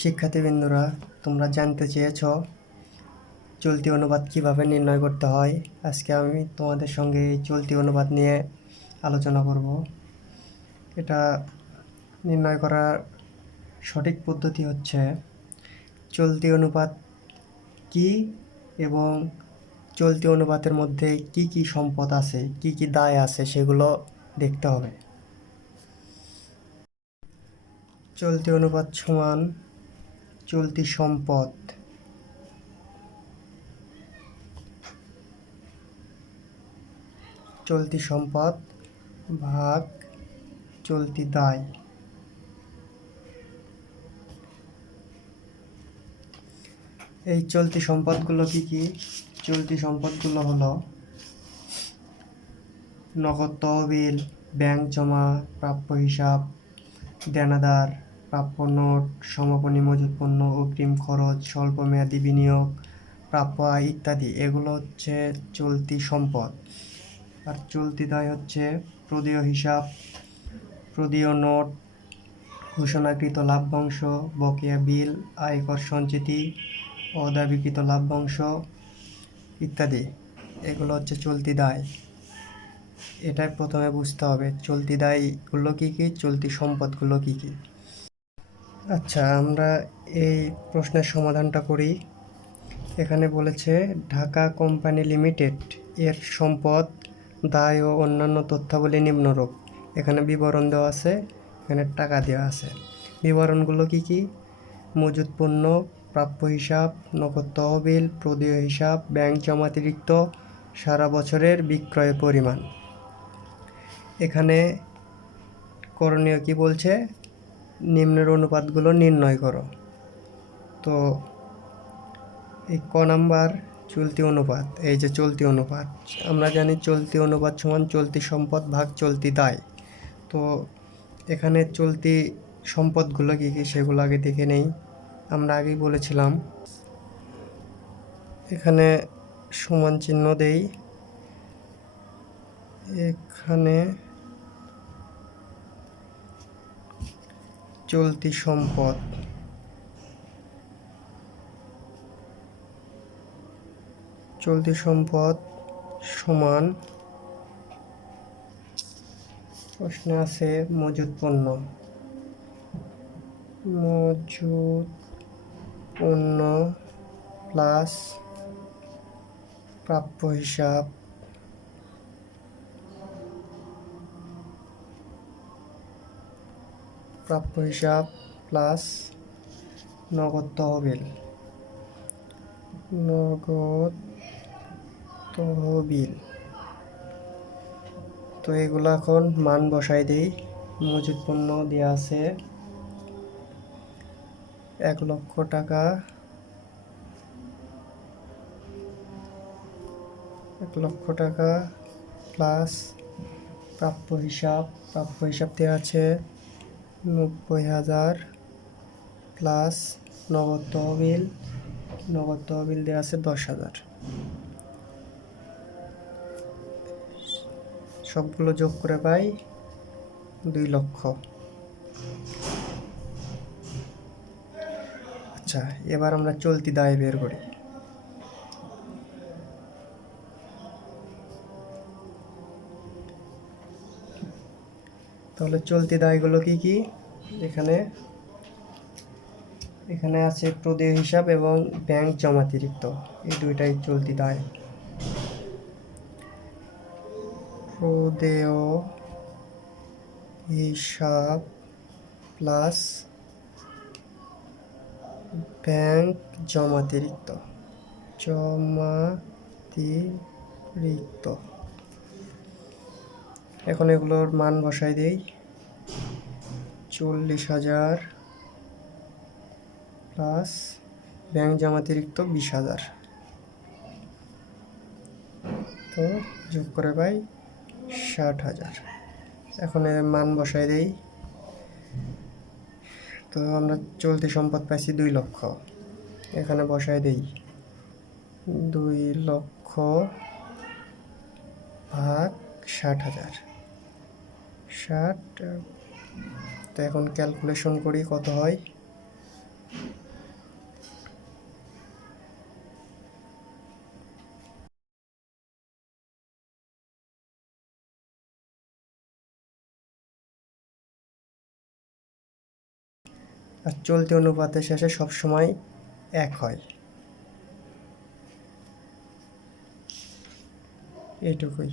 শিক্ষার্থীবৃন্দরা, তোমরা জানতে চেয়েছ চলতি অনুবাদ কীভাবে নির্ণয় করতে হয়, আজকে আমি তোমাদের সঙ্গে এই চলতি অনুবাদ নিয়ে আলোচনা করব। এটা নির্ণয় করার সঠিক পদ্ধতি হচ্ছে, চলতি অনুপাত কি এবং চলতি অনুপাতের মধ্যে কি কি সম্পদ আছে, কি কি দায় আছে সেগুলো দেখতে হবে। চলতি অনুপাত সমান চলতি সম্পদ। চলতি সম্পদ ভাগ চলতি দায়। এই চলতি সম্পদগুলো কি কি? চলতি সম্পদগুলো হলো নগদ তহবিল, ব্যাংক জমা, প্রাপ্য হিসাব, দেনাদার প্রাপ্য নোট সমাপনী মজুত পণ্য, অগ্রিম খরচ, স্বল্পমেয়াদী বিনিয়োগ, প্রাপ্য আয় ইত্যাদি। এগুলো হচ্ছে চলতি সম্পদ। আর চলতি দায় হচ্ছে প্রদেয় হিসাব, প্রদেয় নোট, ঘোষণাকৃত লাভ্যাংশ, বকেয়া বিল, আয়কর সঞ্চিতি, অদাবিকৃত লাভ্যাংশ ইত্যাদি। এগুলো হচ্ছে চলতি দায়। এটাই প্রথমে বুঝতে হবে। চলতি দায়গুলো কী কী? চলতি সম্পদগুলো কী কী? আচ্ছা আমরা এই প্রশ্নের সমাধানটা করি। এখানে বলেছে, ঢাকা কোম্পানি লিমিটেড এর সম্পদ, দায় ও অন্যান্য তথ্যাবলী নিম্নরূপ। এখানে বিবরণ দেওয়া আছে, এখানে টাকা দেওয়া আছে। বিবরণগুলো কি কি? মজুত পণ্য, প্রাপ্য হিসাব, নগদ তহবিল, প্রদেয় হিসাব, ব্যাংক জমাতিরিক্ত, সারা বছরের বিক্রয় পরিমাণ। এখানে করণীয় কি বলছে? নিম্নের অনুপাতগুলো নির্ণয় করো। তো এই ক নাম্বার চলতি অনুপাত, এই যে চলতি অনুপাত, আমরা জানি চলতি অনুপাত সমান চলতি সম্পদ ভাগ চলতি দায়। তো এখানে চলতি সম্পদগুলো কী কী সেগুলো আগে দেখে নেই। আমরা আগেই বলেছিলাম। এখানে সমান চিহ্ন দেই। এখানে চলতি সম্পদ। চলতি সম্পদ সমান প্রশ্নে আছে মজুদ পণ্য। মজুদ পণ্য প্লাস প্রাপ্য হিসাব প্রাপ্য হিসাব প্লাস নগদ তহবিল। নগদ তহবিল। তো এগুলো এখন মান বসাই দিই। মজুদ পণ্য দেওয়া আছে এক লক্ষ টাকা। এক লক্ষ টাকা প্লাস প্রাপ্য হিসাব। প্রাপ্য হিসাব দেওয়া আছে নব্বই হাজার প্লাস নগদ তহবিল নগদ তহবিল দেওয়া আছে দশ হাজার। সবগুলো যোগ করে পাই দুই লক্ষ। আচ্ছা এবার আমরা চলতি দায় বের করি। তাহলে চলতি দায়গুলো কি কি? এখানে এখানে আছে প্রদেয় হিসাব এবং ব্যাংক জমাতিরিক্ত। এই দুইটাই চলতি দায়। প্রদেয় হিসাব প্লাস ব্যাংক জমাতিরিক্ত। জমাতিরিক্ত। এখন এগুলোর মান বসাই দেই। চল্লিশ হাজার প্লাস ব্যাংক জমাতিরিক্ত বিশ হাজার। তো যোগ করে পাই ষাট হাজার। এখন এর মান বসাই দেই। তো আমরা চলতি সম্পদ পাইছি দুই লক্ষ। এখানে বসাই দেই দুই লক্ষ ভাগ ষাট হাজার। ষাট, তো এখন ক্যালকুলেশন করি কত হয়? আর চলতি অনুপাতের শেষে সবসময় এক হয়। এটুকুই